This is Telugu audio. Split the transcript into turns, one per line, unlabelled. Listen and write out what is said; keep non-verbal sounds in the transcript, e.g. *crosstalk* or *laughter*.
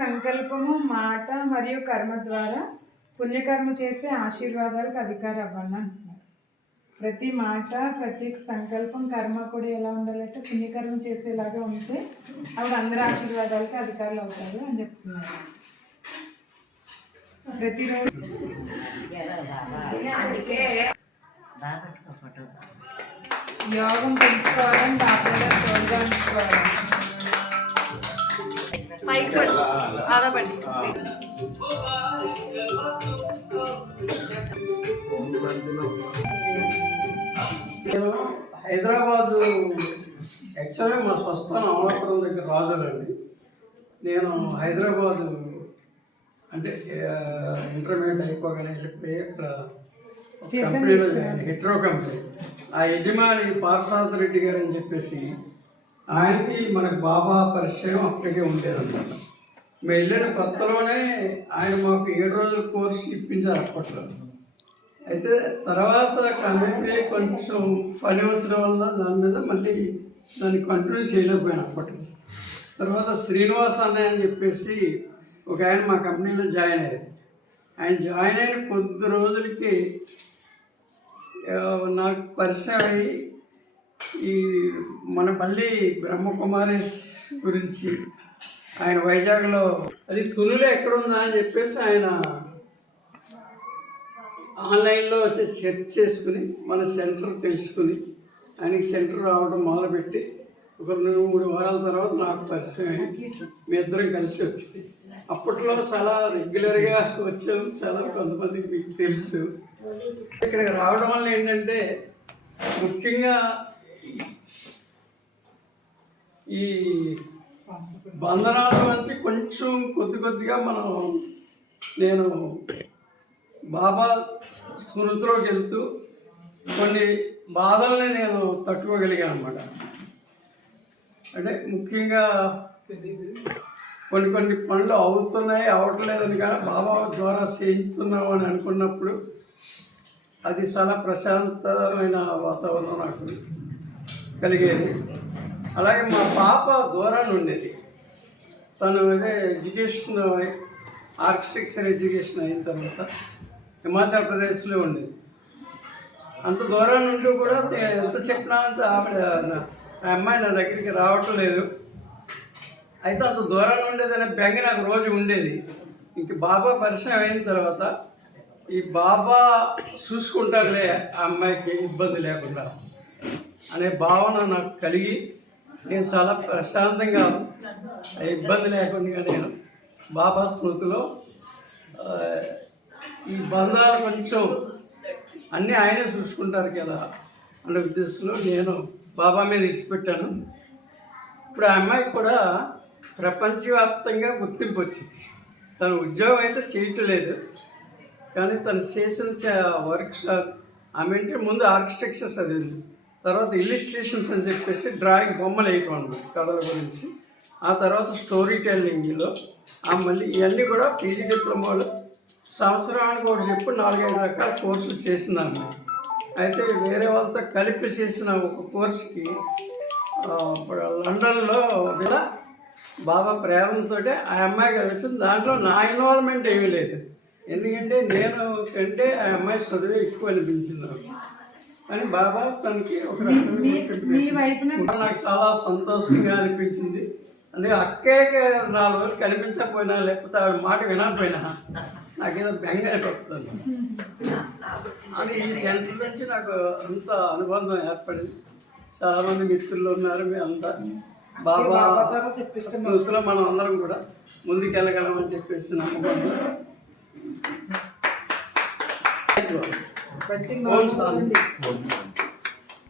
సంకల్పము మాట మరియు కర్మ ద్వారా పుణ్యకర్మ చేసే ఆశీర్వాదాలకు అధికారం అవ్వండి అంటున్నారు. ప్రతి మాట ప్రతి సంకల్పం కర్మ కూడా ఎలా ఉండాలంటే పుణ్యకర్మ చేసేలాగా ఉంటే అప్పుడు అందరి ఆశీర్వాదాలకి అధికారులు అవుతారు అని చెప్తున్నారు. ప్రతిరోజు యోగం పెంచుకోవాలని డాక్టర్ తోడుగా ఉంచుకోవాలి.
అలా పడి
నేను హైదరాబాద్ యాక్చువల్గా మా స్వస్థానం అమలాపురం దగ్గర రాజులండి. నేను హైదరాబాద్ అంటే ఇంటర్మీడియట్ అయిపోగానే వెళ్ళిపోయి అక్కడ ఒక కంపెనీలో జాయిన్ హెట్రో కంపెనీ. ఆ యజమాని పార్సాద్ రెడ్డి గారు అని చెప్పేసి ఆయనకి మనకు బాబా పరిచయం అప్పటికే ఉండేదన్నమాట. మేము వెళ్ళిన కొత్తలోనే ఆయన మాకు ఏడు రోజుల కోర్స్ ఇప్పించారు అప్పట్లో. అయితే తర్వాత కంపెనీ కొంచెం పని ఒత్తిడి వల్ల దాని మీద మళ్ళీ దాన్ని కంటిన్యూ చేయలేకపోయాను అప్పట్లో. తర్వాత శ్రీనివాస్ అన్నయ్య అని చెప్పేసి ఒక ఆయన మా కంపెనీలో జాయిన్ అయ్యారు. ఆయన జాయిన్ అయిన కొద్ది రోజులకి నాకు పరిచయం అయ్యి ఈ మన మళ్ళీ బ్రహ్మకుమారి గురించి ఆయన వైజాగ్లో అది తునిలో ఎక్కడుందా అని చెప్పేసి ఆయన ఆన్లైన్లో వచ్చి సెర్చ్ చేసుకుని మన సెంటర్ తెలుసుకుని ఆయనకి సెంటర్ రావడం మొదలుపెట్టి ఒక రెండు మూడు వారాల తర్వాత నాకు పరిచయం అయ్యి మీ ఇద్దరం కలిసి వచ్చింది అప్పట్లో చాలా రెగ్యులర్గా వచ్చాం. చాలా కొంతమందికి మీకు తెలుసు. ఇక్కడికి రావడం వల్ల ఏంటంటే ముఖ్యంగా ఈ బంధనాల నుంచి కొంచెం కొద్ది కొద్దిగా మనం నేను బాబా స్మృతిలోకి వెళ్తూ కొన్ని బాధల్ని నేను తట్టుకోగలిగాను అనమాట అంటే ముఖ్యంగా కొన్ని కొన్ని పనులు అవుతున్నాయి అవట్లేదని కానీ బాబా ద్వారా చేయించుతున్నాం అని అనుకున్నప్పుడు అది చాలా ప్రశాంతమైన వాతావరణం నాకు కలిగేది. అలాగే మా పాప దూరాన్ని ఉండేది. తను అదే ఎడ్యుకేషన్ ఆర్కిటెక్చర్ ఎడ్యుకేషన్ అయిన తర్వాత హిమాచల్ ప్రదేశ్లో ఉండేది. అంత దూరం నుండి కూడా ఎంత చెప్పినా అంత ఆవిడ ఆ అమ్మాయి నా దగ్గరికి రావటం లేదు. అయితే అంత దూరం ఉండేదనే బెంగ నాకు రోజు ఉండేది. ఇంక బాబా పరిచయం అయిన తర్వాత ఈ బాబా చూసుకుంటారులే ఆ అమ్మాయికి ఇబ్బంది లేకుండా అనే భావన నాకు కలిగి నేను చాలా ప్రశాంతంగా ఇబ్బంది లేకుండా నేను బాబా స్మృతిలో ఈ బంధాలు కొంచెం అన్నీ ఆయనే చూసుకుంటారు కదా అనే ఉద్దేశంలో నేను బాబా మీద ఇచ్చిపెట్టాను. ఇప్పుడు ఆ అమ్మాయికి కూడా ప్రపంచవ్యాప్తంగా గుర్తింపు వచ్చింది. తను ఉద్యోగం అయితే చేయటం లేదు కానీ తను చేసిన వర్క్ ఆమె అంటే ముందు ఆర్కిటెక్చర్ చదివింది. తర్వాత ఇల్లిస్ట్రేషన్స్ అని చెప్పేసి డ్రాయింగ్ బొమ్మలు వేయటం కథల గురించి. ఆ తర్వాత స్టోరీ టెల్లింగ్లో ఆ మళ్ళీ ఇవన్నీ కూడా పీజీ డిప్లొమాలో సంవత్సరానికి ఒకటి చెప్పి నాలుగైదు రకాల కోర్సులు చేసినాను అయితే వేరే వాళ్ళతో కలిపి చేసిన ఒక కోర్సుకి ఇప్పుడు లండన్లో ఇలా బాబా ప్రేమతో ఆ అమ్మాయి గారు వచ్చింది దాంట్లో నా ఇన్వాల్వ్మెంట్ ఏమీ లేదు. ఎందుకంటే నేను కంటే ఆ అమ్మాయి చదివే ఎక్కువ అనిపించింది కానీ బాబా తనకి ఒక నాకు చాలా సంతోషంగా అనిపించింది. అంటే అక్కే నాలుగు రోజులు కనిపించకపోయినా లేకపోతే ఆవిడ మాట వినకపోయినా నాకేదో బెంగ వస్తుంది అది ఈ సెంటర్ నుంచి నాకు అంత అనుబంధం ఏర్పడింది. చాలా మంది మిత్రులు ఉన్నారు మీ అంతా. బాబా స్మృతిలో మనం అందరం కూడా ముందుకెళ్ళగలమని చెప్పేసి నమ్మకం. *laughs*
ప్రతి
ఓం శాంతి